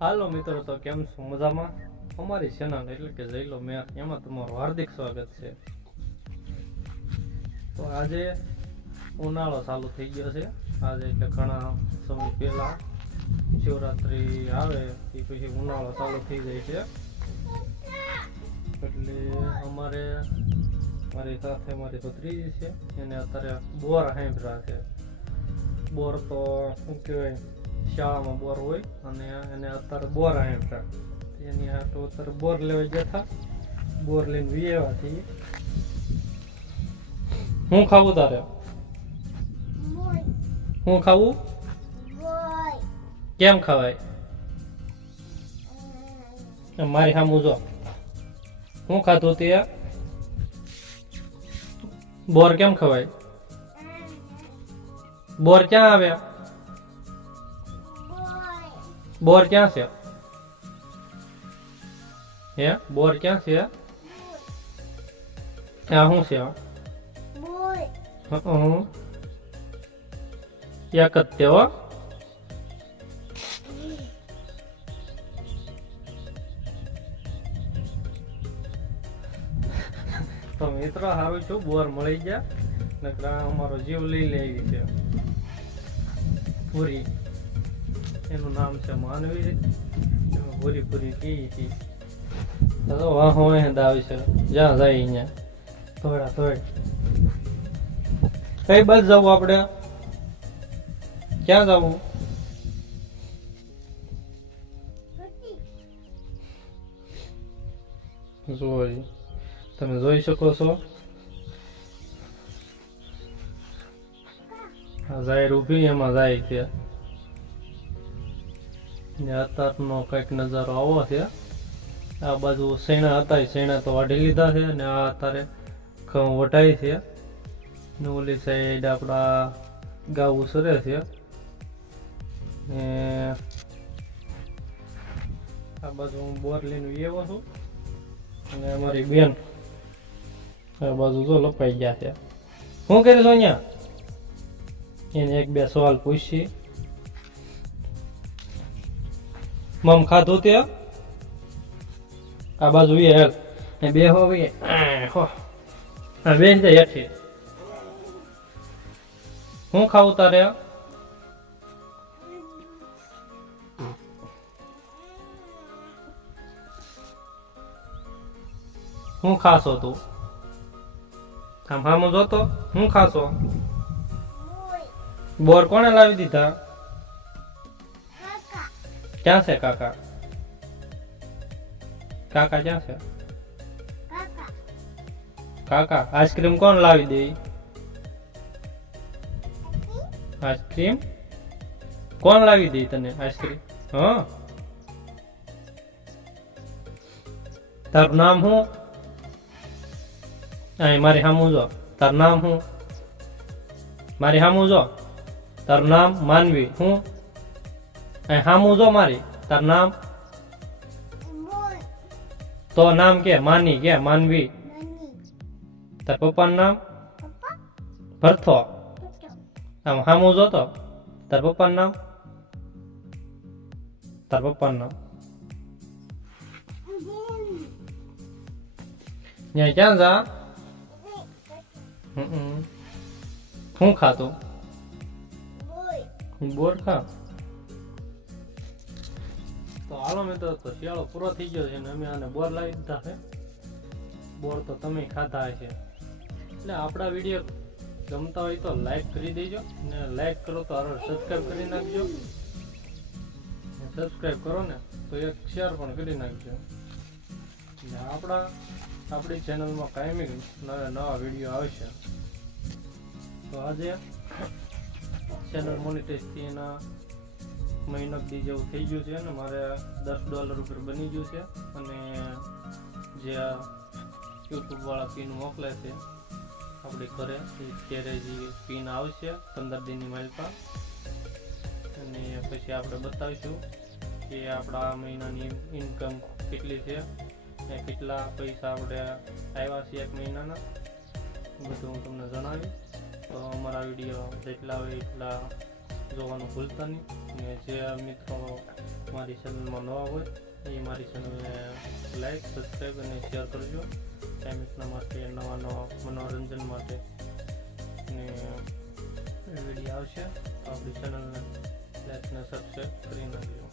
હાલો મિત્રો, તો કેમ છો? મજામાં? અમારી ચેનલ એટલે કે જઈ લો મેં એમાં તમારું હાર્દિક સ્વાગત છે. તો આજે ઉનાળો ચાલુ થઈ ગયો છે. આજે એટલે ઘણા સમય પહેલા શિવરાત્રી આવે એ પછી ઉનાળો ચાલુ થઈ જાય છે. એટલે અમારે મારી સાથે મારી ભત્રીજી છે, એને અત્યારે બોર સાંભળ્યા છે. બોર તો શું કહેવાય, શાળામાં બોર હોય અને એને અત્યારે બોર આવ્યા એની હાટો અત્યારે બોર લેવા જતા. બોર લઈને વિયેવાથી હું ખાવું તારે? હું ખાવું? કેમ ખવાય? મારી સામું જો હું ખાધું તે બોર કેમ ખવાય? બોર ક્યાં આવ્યા? બોર ક્યાં છે? હે બોર ક્યાં છે? આ શું છે? એક જ તે હો. તો મિત્રો સારું છું, બોર મળી ગયા. નકર અમારો જીવ લઈ લેવી છે. પૂરી એનું નામ છે માનવી. પૂરી પૂરી પી હતી. તો વાહો આવી છે, જ્યાં જાય અહીંયા થોડા થોડ. કઈ બાજુ જવું આપણે? ક્યાં જવું? જોઈ તમે જોઈ શકો છો આ જાહેર ઊભી એમાં જાય છે. અત્યારનો કઈક નજારો આવો છે. આ બાજુ શેણા હતા, શેણા તો વાઢી લીધા છે અને આ અત્યારે ઘઉં વઢાય છે. ને ઓલી સાઈડ આપણા ગાઉ સરે છે. ને આ બાજુ હું બોર લઈને આવ્યો છું અને અમારી બેન આ બાજુ તો લપાઈ ગયા છે. શું કરે છો અહીંયા? એને એક બે સવાલ પૂછી. મમ ખાધું તે? આ બાજુ હેલ બે હો બેન જાય હેઠી. હું ખાવું તારે? હું ખાશો તું? આમ હામું જોતો હું ખાશો? બોર કોણે લાવી દીધા? ક્યાં છે કાકા? કાકા ક્યાં છે? કાકા આઈસ્ક્રીમ કોણ લાવી દે? આઈસ્ક્રીમ કોણ લાવી દે તને? આઈસ્ક્રીમ હા. તારું નામ શું? મારી સામું જો તારું નામ શું? મારી સામું જો તારું નામ માનવી. હું સામું જો મારી તારું નામ તો નામ કે માની કે માનવી. તાર પપ્પાનું નામ ભરથો. આમ સામું જો તો તાર પપ્પાનું નામ. તાર પપ્પાનું નામ ત્યાં ક્યાં જા? હું ખાતો? બોર ખા. તો હાલો મિત્રો, તો શિયાળો પૂરો થઈ ગયો છે ને અમે આને બોર લાવી દીધા છે. બોર તો તમે ખાધા હશે. એટલે આપણા વિડીયો ગમતા હોય તો લાઈક કરી દેજો ને લાઈક કરો તો સબસ્ક્રાઈબ કરી નાખજો. સબસ્ક્રાઈબ કરો ને તો એક શેર પણ કરી નાખજો. આપણી ચેનલમાં કાયમી નવા વિડીયો આવશે. તો આજે ચેનલ મોનિટાઈઝ થી એના મહિનો દી જેવું થઈ ગયું છે ને મારે $10 ઉપર બની ગયું છે. અને જે યુટ્યુબ વાળા પિન મોકલે છે આપણી ઘરે ત્યારે જે પિન આવશે 15 દિનની માલપા. અને પછી આપણે બતાવીશું કે આપણા મહિનાની ઇન્કમ કેટલી છે, કેટલા પૈસા આપણે આવ્યા છે એક મહિનાના, બધું હું તમને જણાવીશ. તો અમારા વિડીયો જેટલા હોય એટલા જોવાનું ભૂલતા નહીં. ને જે મિત્રો મારી ચેનલમાં નવા હોય એ મારી ચેનલને લાઈક, સબસ્ક્રાઈબ અને શેર કરજો. ટાઈમિંગના માટે, નવા મનોરંજન માટે ને વિડીયો આવશે તો આપણી ચેનલને લાઈક ને સબસ્ક્રાઈબ કરી નાખજો.